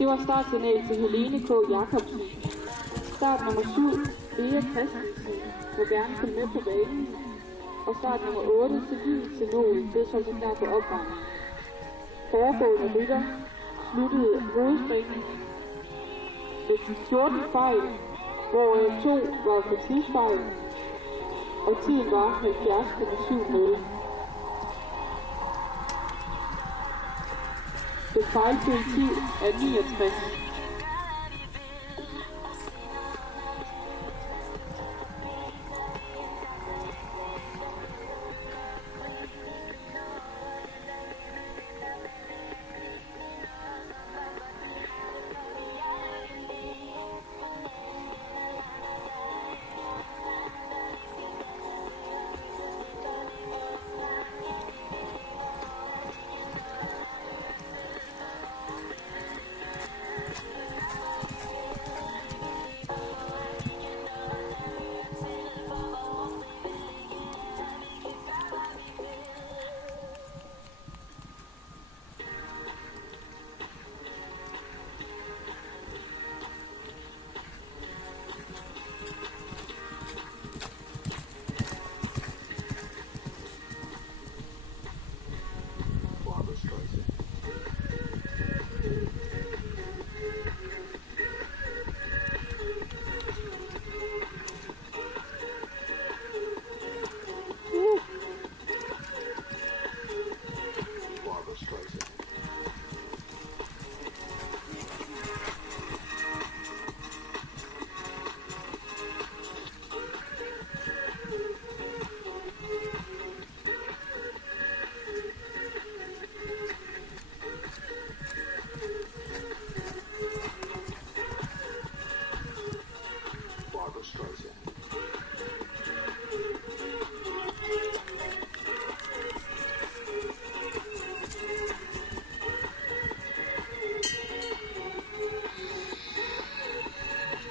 Det var startsignal til Helene K. Jacobsen. Start nummer 7, Lea Christensen, må gerne følge med på banen. Og start nummer 8, Civil Tenol, det er så klar på opvarmning. Foregående rytter sluttede hovedspringen med 14 fejl, hvor 2 var for tidsfejl, og tiden var 70,70. Det fejlfri tid er 69.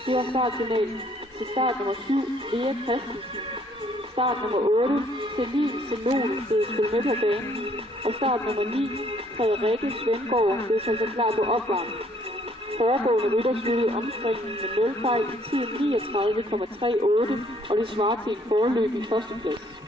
Det var startsignal til start nummer 7, Lea Christensen. Start nummer 8, Civil Tenol, det er følge med på banen. Og start nummer 9, Frederikke Svendgaard, det er så klar på opvarmning. Foregående rytter sluttede omspringen med 0 fejl i tiden 39,38, og det svarer til en foreløbig førsteplads.